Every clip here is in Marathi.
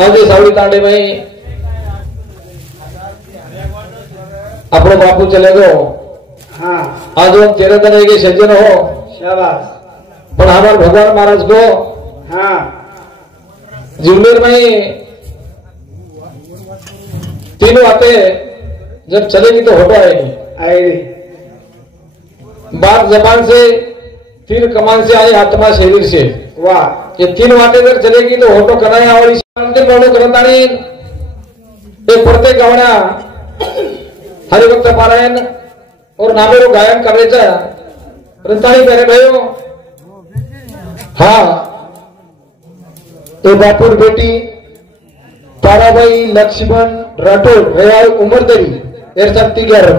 आगे सावड़ी तांडे में अपने बापू चले गो। हाँ आज हम तेरे तरह के सज्जन हो शाबाश। पर हमारे भगवान महाराज को हाँ जिम्मेर में तीनों आते जब चलेगी तो होटो आएगी। आएगी। बात जबान से तीर कमान से आई आत्मा शरीर से। वाह ये तीन बातें अगर चलेगी तो होटो कराया और करतानी एक प्रत्येक गावना हरिभक्त पारायण और नामेरो गायन करायचा प्रंतानी करे भयो। हाँ तो बापूर बेटी ताराबाई लक्ष्मण राठोड रयाल उमरदरी 1111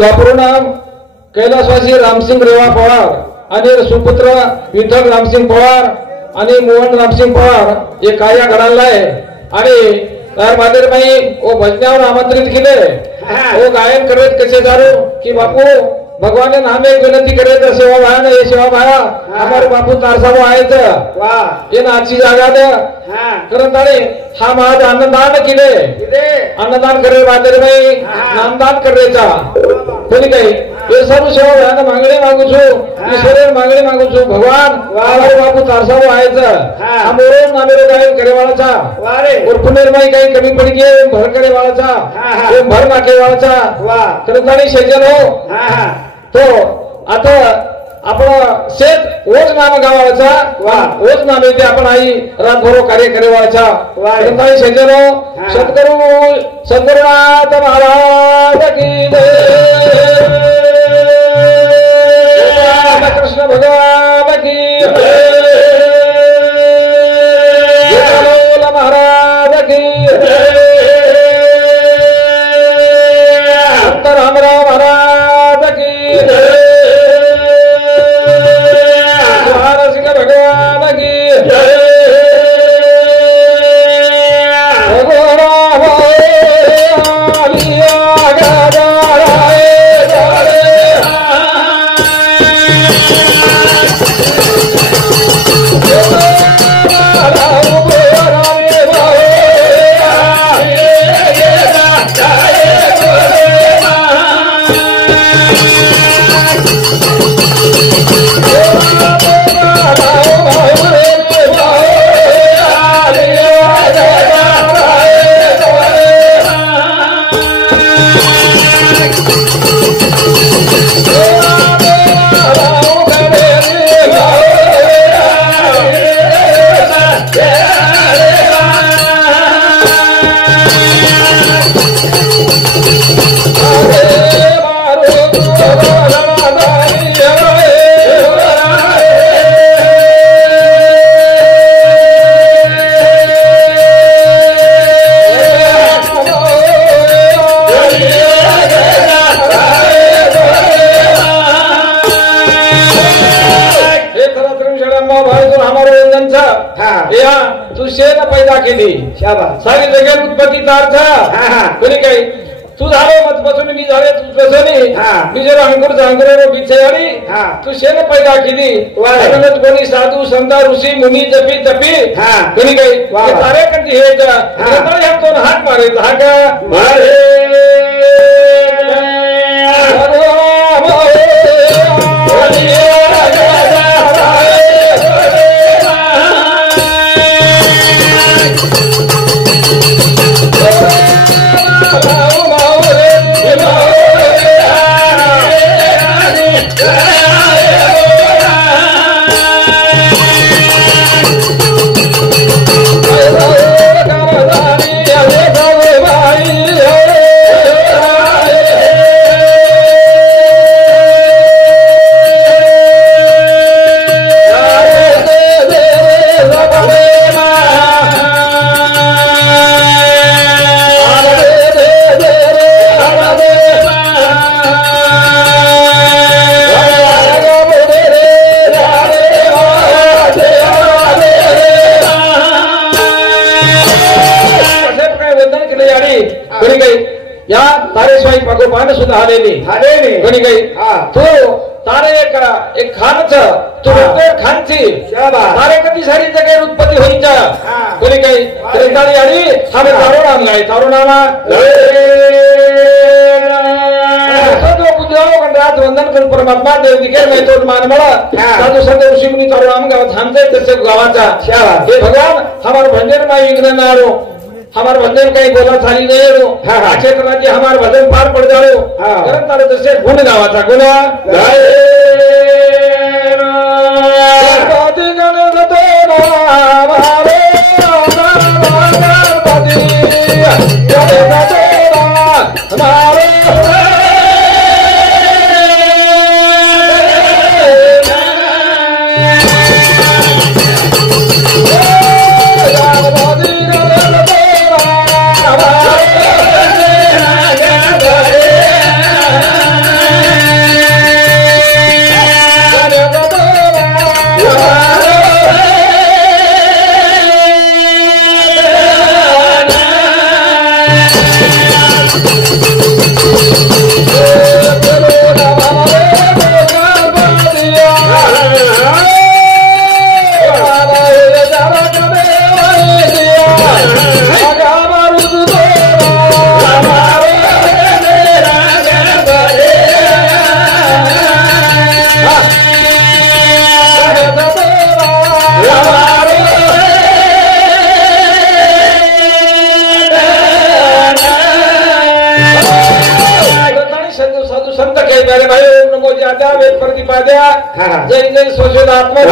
बापूर नाम कैलासवासी रामसिंग रेवा पवार आणि सुपुत्र विठ्ठल रामसिंग पवार आणि मोहन रामसिंग पवार हे कार्य घडायला आहे आणि तर मादेर भाई वो भजनावर आमंत्रित केले वो गायन करत कसे जारो की बापू भगवान ने नाम एक विनंती करे तर सेवा भाया ना ये सेवा भाया हमारे बापू तारसाबो आहेत। वाह ये नाची जागा दे करतानी हा महाज अन्नदान केले अन्नदान करे मादेर भाई नामदान करायचा कोणी काही ये सर्व सेवा भाया मागणी मागू छो ईश्वर मागणी मागू छो भगवान हमारे बापू तारसाबो आहेत हम रोज नामेरो गायन करे वाला था और पुनेर में काही कमी पड़ गई भर करे वाला था वो भर माके वाला था। वाह करतानी सज्जन हो तो आता आपण शेत ओज नाम गावाचा। वाह ओज नाम येते आपण आई रातभर कार्य करेवाचा। करतानी सज्जन हो सद्गुरु सद्गुरुनाथ महाराज की जय कृष्ण भगवान की जय महाराज की रामराव महाराज की सिंह भगवान की तू शेन पैदा केली सारी जगात उत्पत्ती तार था कोणी काही तू झाले मतपासून मी झाले तू प्रसनी निजर अंकुर अंकुर बिछारी तू शेन पैदा केली कोणी साधू संत ऋषी मुनी जपी तपी कोणी काही तारे कंटी हे दोन हात मारे धाका मारे पान सुद्धा आलेली कोणी काही तो तारे एक खानच तो खान मानसी शाबास तारे कधी सारी जगह उत्पत्ति होईचा हाँ। कोणी काही त्रेताळी आणि हमें तारो नाम गाय तारो नामा साधू बुद्धाओ कंडात वंदन कर परमात्मा देव दिखे मैं तो मान मला हाँ। साधू संत ऋषी मुनी तारो नाम गाव थांबते तसे गावाचा शाबास हे भगवान हमार भंजन में विघ्न ना आरो हमार भजन काही बोला चाली नाही रो हाँ, हाँ। आचे कराची हमार भजन पार पड जाओ हाँ। कारण तारे तसे गुण गावाचा गुण हाँ। जय जय स्वशोधात्मा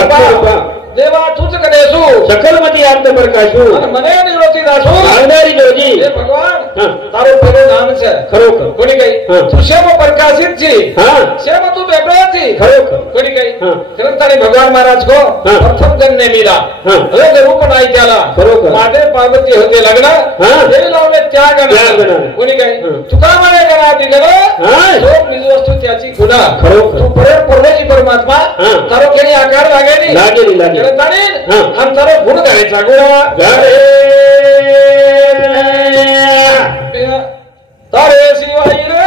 देवा तूच कदेसू सकलमती आत्म प्रकाशू मने निरोधी दासू આવનારી જોજી हे भगवान हाँ। तारो पेलो नाम છે ખરોખર कोणी काही हाँ। तू श्याम प्रकाशित छी हाँ श्याम तू बेगळो छी ખરોખર कोणी काही हाँ। ग्रंथाने भगवान महाराज को हाँ। प्रथम जन्मे मिला हाँ। रोग रूप नाही त्याला बरोबर. माते पार्वती होते लग्न हाँ। देवी लावले त्याग त्याग गणा गणा. कोणी काही हाँ। तुका म्हणे करा दिलं हाँ। जो निज वस्तू त्याची गुन्हा खरोखर. तू परमेश्वर परमात्मा हाँ। तारो केणी आकार लागेली लागेली, लागेली. ग्रंथाने हाँ। हम तारो गुण गायचा गुण तारे शिवाई रे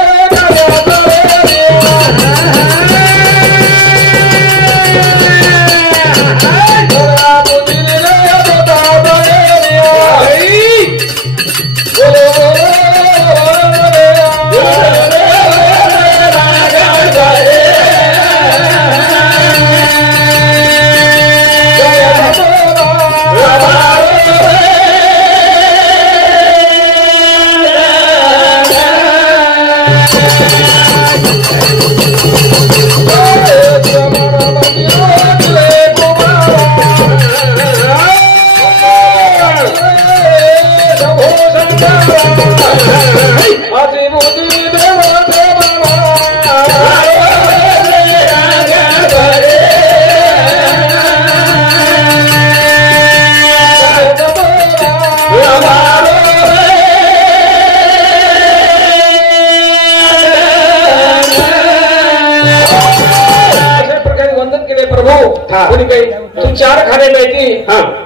कोणी काही तू चार खाणे पैकी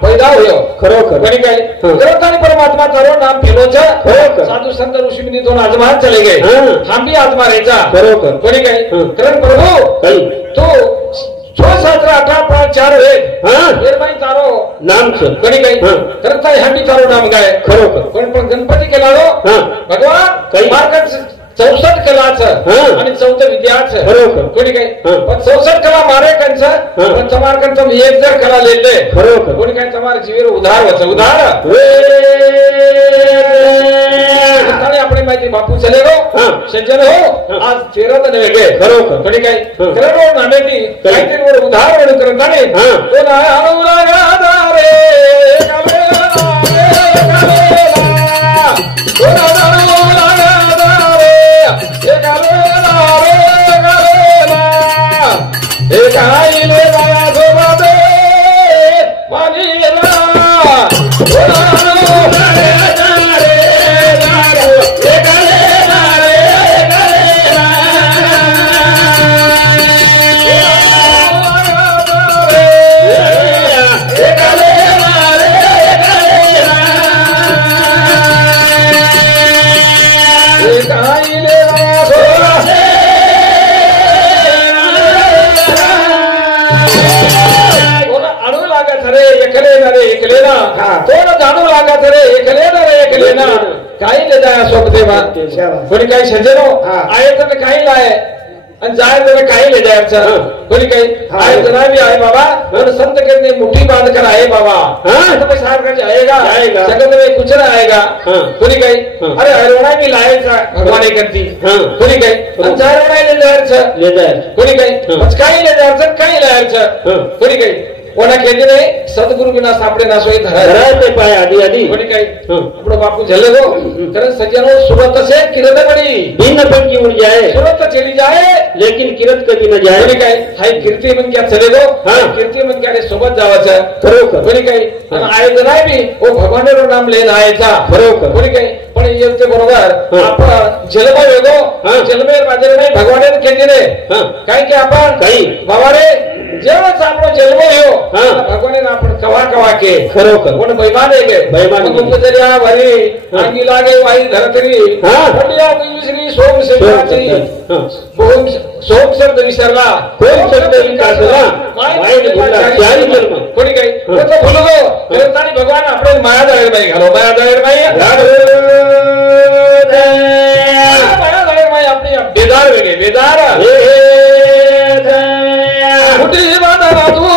पैदा होयो खरोखर कोणी काही ग्रंथाने परमात्मा तारो नाम फेलो छ खरोखर. साधु संत ऋषि मुनी दोन आजमान चले गए हम भी आत्मा रहेचा खरोखर. कोणी काही कारण प्रभु કઈ तू 6 7 18 5 4 1 निर्माई तारो નામ છે कोणी काही ग्रंथाने हम भी तारो नाम गाय खरोखर. पण गणपती केला भगवान काही. मार्ग 64 कलाचं आणि 14 विद्याचं खरोखर. कोणी काही पण 64 कला मारे कंचं पण तमारकंचं एक जर कला लेले खरोखर. कोणी काही तमार जीवेर उधार होतं उधार आणि आपण माहिती बापू चले गो सज्जन हो आज 13 जण वेगळे खरोखर. कोणी काही करोड नामेटी काहीतरी वर उधार म्हणून करताने तो ना आणूला गादारे एकले ना हा. थोडं जाणू लागत रे एकले ना काही ले जाय सोबते बा कोणी काही सज्जनो हा. आहे तर काही लाय आणि जाय तर काही ले जायचं कोणी काही आहे जना भी आहे बाबा और संत कहते मुट्ठी बांध कर आए बाबा तो मैं सार कर जाएगा जगत में कुछ ना आएगा कोणी काही अरे हरवणा भी लायचा भगवान करती कोणी काही जायवणा ले जायचं कोणी काही काही ले जायचं काही लायचं कोणी काही कोणा कहते नाही सद्गुरु बिना सापडे ना सोई धराते पाय आदि आदि कोणी काही આપણો બાપુ જલે ગો कारण सज्जनों सूरत से किरत बड़ी भिन्न पण की उड़ जाए सूरत चली जाए लेकिन किरत कधी न जाए कोणी काही हाय कीर्ती मन क्या चले गो कीर्ती मन क्या सोबत जावाचं बरोबर कोणी काही आणि आहे जनाय बी ओ भगवानचं नाम लेन आयचा बरोबर कोणी काही पण येते बरोबर आपण जलमा वेगो जलमेर बाजार नाही भगवानने केली रे काय की आपण काही बाबा रे जेव्हाच आपण जन्म येऊ भगवान आपण कवा कवा के खरोखर कोण बैमान आहे गे बैमान मुंगदर्या वरी अंगी लागे वाई धरतरी पडल्या श्री सोम सेवाची ओम सोम शब्द विसरला कोण शब्द विसरला वाईट गुंडा चारी जन्म कोणी काही तो भूल गो देवतानी भगवान आपण माया जाळेर बाई घालो माया जाळेर बाई माया जाळेर बाई आपली बेदार वेगळे बेदार मुठी बांधा तू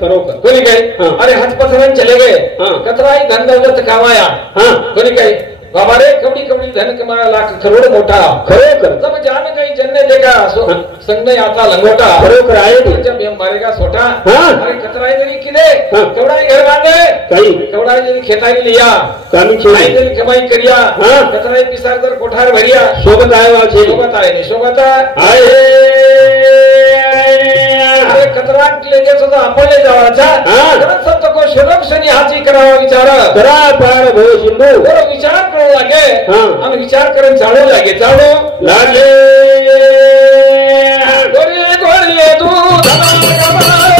खरोखर कोणी काही अरे हात पसरण चले गए कतराई धन दौलत कमाया कोणी काही बाबा रे कबडी कबडी धन कमाया लाख करोड़ मोठा खरोखर जब जान काही जन्ने देगा संग आता लंगोटा खरोखर आहे जब हम मारेगा छोटा अरे कतराई जरी किने केवढाई घर बांधे काही केवढाई जरी खेताई लिया कामी छे जरी कमाई करिया कतराई पिसार जर कोठार भरिया सोबत आया छे सोबत आए नहीं सोबत आए अरे कतराट लेके तो आपण ले जावाचा खरंच संत को शरम शनी हाची करावा विचार करा पार भो सिंधू बरो विचार करू लागे आणि विचार करून चालू लागे गोरी गोरी तू धना कमाओ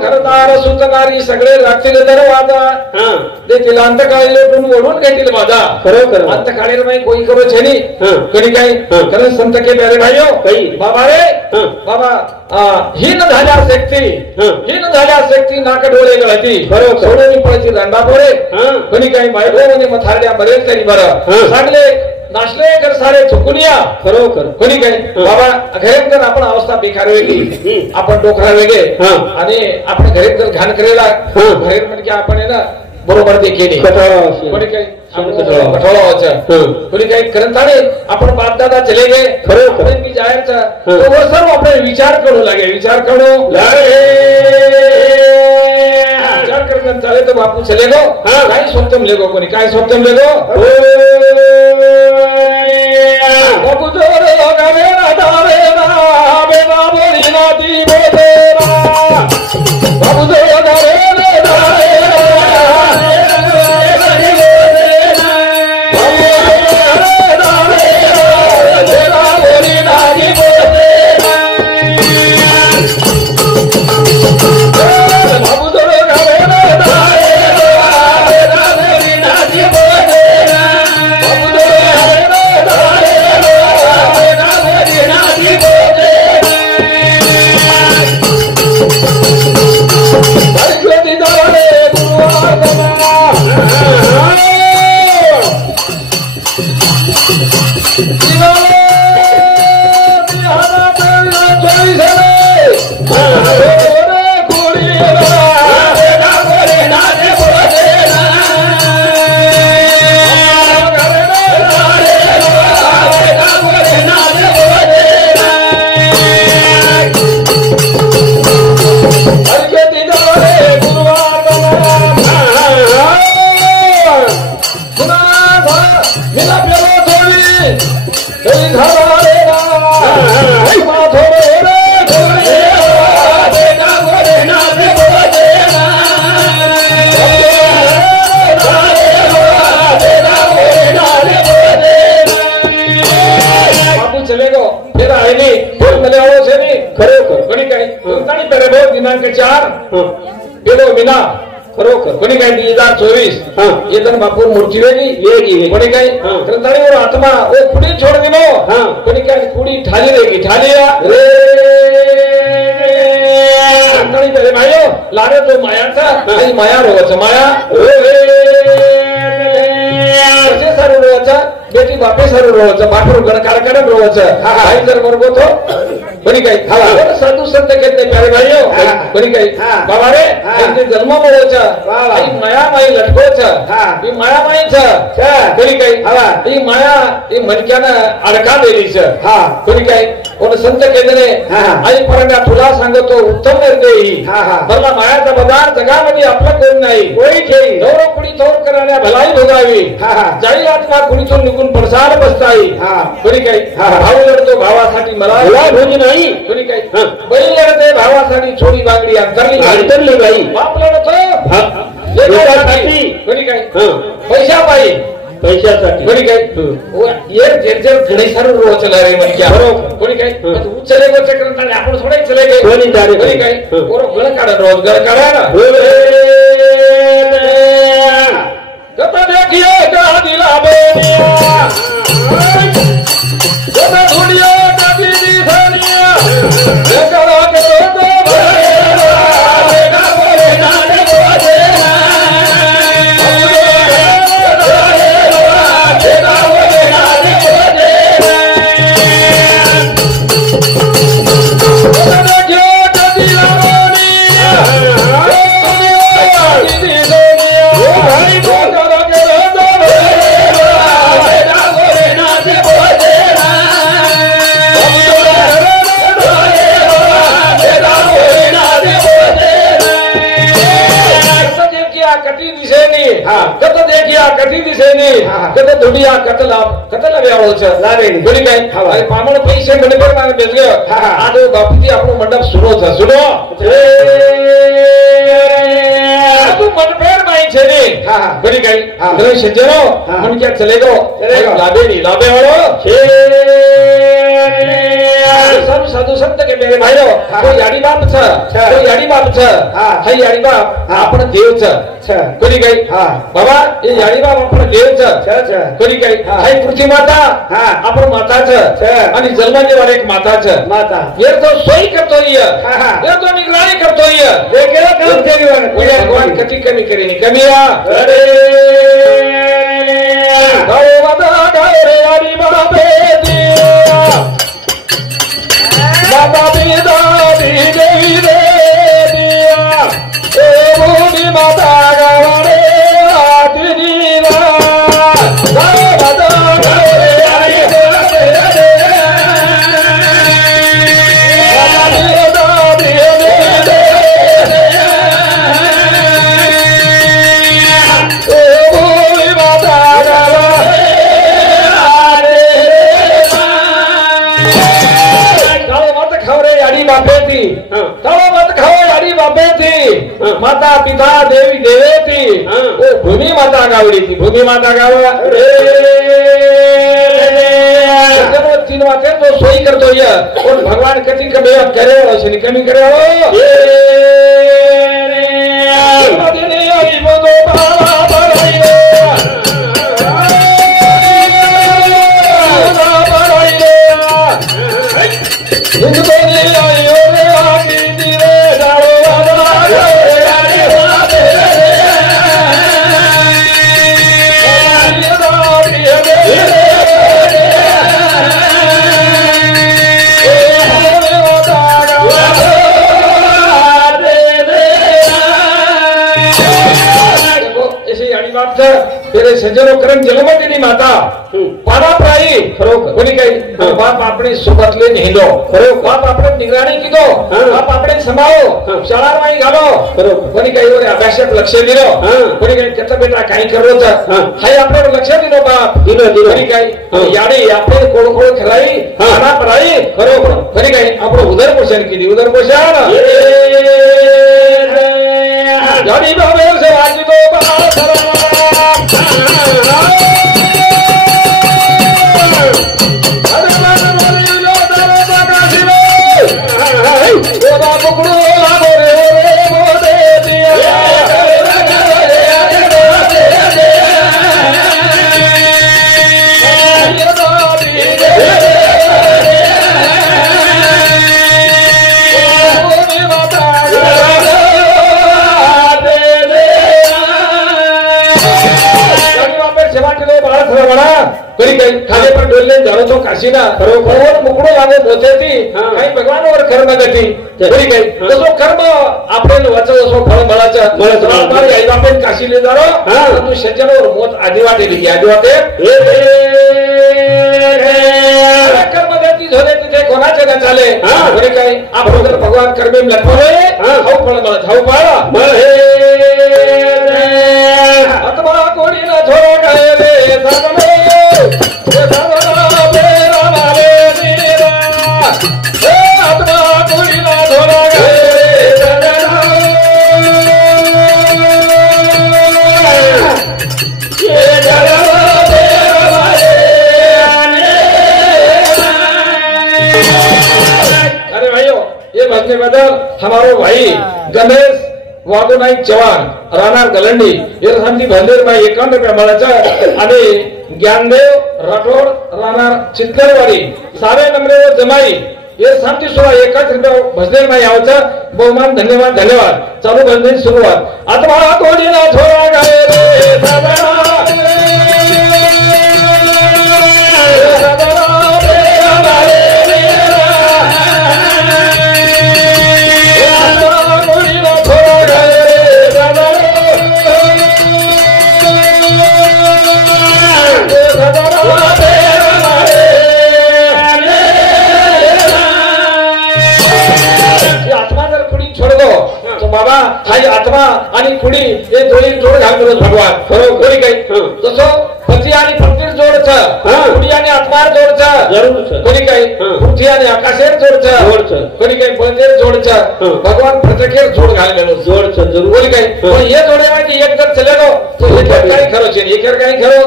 घरदार सुतनारी सगळे लागतील दरवाजा देतील अंतकाळी लोटून ओढून घेतील माझा खरोखर अंतकाळी माई कोई करो छेनी कधी काही कारण संत के प्यारे भाईओ बाबा रे बाबा हीन झाल्या शक्ती नाक डोळे गळती सोडून पळती दंडा पोरे कोणी काही बायको मध्ये मथारड्या बरेच तरी बरं सांगले नाचले कर सारे चुकुनिया खरोखर कोणी काही बाबा घरेत जर आपण अवस्था बेकार वेगळी आपण डोकरा वेगळे आणि आपण घरेत जर घाण करेला घरेत म्हणजे आपण आहे ना बरोबर ते केली कोणी काही कठोळा व्हायचं कोणी काही करताना आपण बापदादा चले गए खरोखर मी जायचं तो सर्व आपण विचार करू लागे विचार करू विचार करत चाले तो बापू चले गो काही स्वप्तम लेगो कोणी काय स्वप्तम लेगो बापू जोर गावे ना दावे ना बेना बोली ना ती बोलेरा बापू जोर गावे ना दावे जन्मले आलो છે ને ખરેખર કોની કઈ તાણી પેરે બહુ દિનાંક 4 પેલો મીના ખરોખર કોની કઈ 2024 એ તન બાપુ મૂર્તિ વેગી કોની કઈ તાણી ઓર આત્મા ઓ કુડી છોડ દીનો કોની કઈ કુડી ઠાલી રેગી ઠાલિયા રે તાણી પેરે ભાઈઓ લારે તો માયા था आई माया रोच माया रे सारू रोच बेटी बापे सारू रोच बापरू गणकार कडक रोच आई जर बरोबर तो बनी काही साधू संत घेतले प्यारे भाईओ बनी काही बाबा रे त्यांचे जन्म रोच आई माया माई लटकोच ही माया माई छ बनी काही ही माया ही मनक्याने अडका देली छ बनी काही कोण संत केंद्रे आई परंगा तुला सांगतो उत्तम निर्णय मला मायाचा बदार जगामध्ये आपला कोण नाही कोणी ठेवी गौरव कुणी थोर करण्या भलाई भोगावी जाई आत्मा कुणीतून निघून पडसार बसताई कोणी काही भाऊ लढतो भावासाठी मला भोजी नाही कोणी काही बैल लढते भावासाठी छोडी बांगडी अंतरली बाई बाप लढतो कोणी काही पैसा पाई पैशासाठी कोणी काय एक जर गणेश सारू रो चला रे मन क्या कोणी काय तू चले गो चक्र आपण थोडे चले गए कोणी तारे कोणी काय ओर गळ काढा रोज गळ काढा ना कथा देखिए का दिला बेनिया कथा धुनिया का दीदी सानिया देखा के तो कटी दिसेनी कत दुनिया कतला व्यावो छ लावे बड़ी काय आई पामण पैसे बने पर माने बेच गयो आदो बापूजी आपनो मंडप सुनो छ सुनो तू मन पेर माई छे ने बड़ी काय गले सजनो मन क्या चलेगो लाबे वालो छे सब साधु संत के मेरे भाइयो कोई याडी बाप छ हाय याडी बाप आपण देव छ कोणी काय बाबा ये याडी बाप आपण देव छ कोणी काय हाय पृथ्वी माता आपण माता छ आणि जन्माने वाले एक माता छ माता ये तो सोई करतोय ये तो निगराणी करतोय हे केलं काम केली पूजा भगवान कधी कमी करेनी कमीया अरे गाओ माता गाओ रे याडी बाप माता पिता दी देवी दे दिया ओ भूमि माता गावरे आदि रा माता गावरे आई दे दे माता पिता दी दे ओ भूमि माता गावरे बापेती तव मत खाओ याडी बापेती माता पिता देवी देवेती ओ भूमि माता गावली थी भूमि माता गावा रे जब तीन वाते तो सोई करतो ये और भगवान कति कमे करे छे कमी करे हो रे दिने आई बोलो बाबा बराइयो तेरे सज्जनो करन जलमतीनी माता पारा प्राई कोणी काही बाप આપણે सोबतले नेलो बाप આપણે निगराणी कीधो बाप આપણે समाओ शाळा माई घालो कोणी काही ओरे अभ्यासात लक्ष दिलो कोणी काही कथा बेटा काही करलो तर हाय आपण लक्ष दिलो बाप दिलो कोणी काही याडे आपण कोळ कोळ खराई खाना पराई बरोबर कोणी काही आपण उदर पोषण केली उदर पोषण गाडी बाबे से आजी तो बाबा अरे काशीना बरोबर मुकडो लागो होते ती काही भगवानावर कर्म गती बरी काही तसो कर्म आपण वाचो असो फळ मळाचं आई बापेन काशीले जारो तू शेजारावर मोत आधी वाटेली आधी वाटे कर्म गती झाले तिथे कोणाचे ना चाले बरी काही आपण जर भगवान कर्मे लटवले हाऊ फळ मळत हाऊ पाळा आत्मा कोणीला झोरा गायले साधनो हमारो भाई गणेश वागो नाईक चव्हाण राहणार गलंडी हे सांगती भंदेर भाई 51 रुपया मिळायचं आणि ज्ञानदेव राठोड राहणार चितलरवाडी सारे नंबरेवर जमाई हे सांगती सोळा 1 रुपया भजनेर भाई यावचं बहुमान धन्यवाद धन्यवाद चालू भजने सुरुवात आत्मा कोणीला झोरा गाय रे आई आत्मा आणि कुडी हे दोन्ही जोड घालतो भगवान बरोबर काही जसं पती आणि पत्नीर जोडचं कुडी आणि आत्मार जोडचं कोणी काही पृथ्वी आणि आकाशेर जोडचं कोणी काही बंदेर जोडचं भगवान प्रत्येकेर जोड घाललेलो जोडचं जरूर कोणी काही पण हे जोडे माहिती एक जर चलेलो तो एकेर काही खरो छे एकेर काही खरो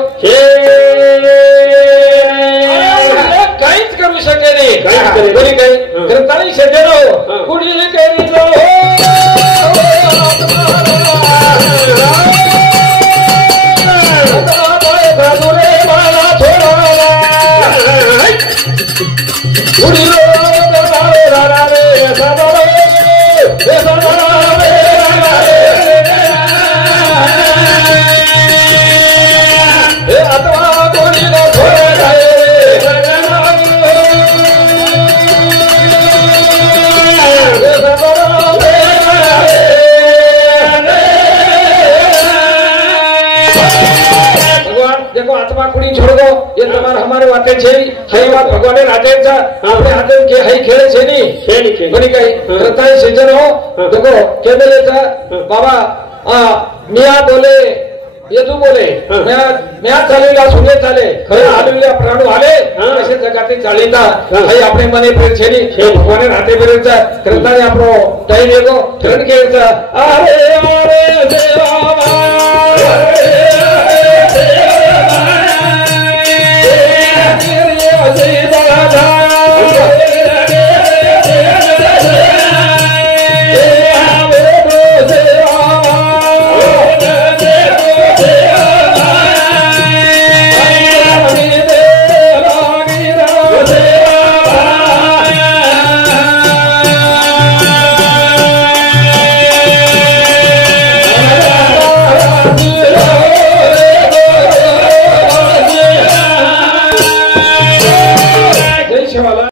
काहीच करू शके नाही कोणी काही करताही शके नो कुडी केली नो हमारे वाते छे हई बात भगवान राते चा अपने हाथे के हई खेले छे नी बनी काही करताय सेजन हो देखो केदले चा बाबा मिया बोले येदू बोले म्या चालेला सुने चाले खरे आलेल्या प्राणू आले असे जगाते चालीता हई अपने मने पर छे नी भगवान राते पर चा करताय आपरो टाइम एगो ट्रेन के चा अरे अरे देवा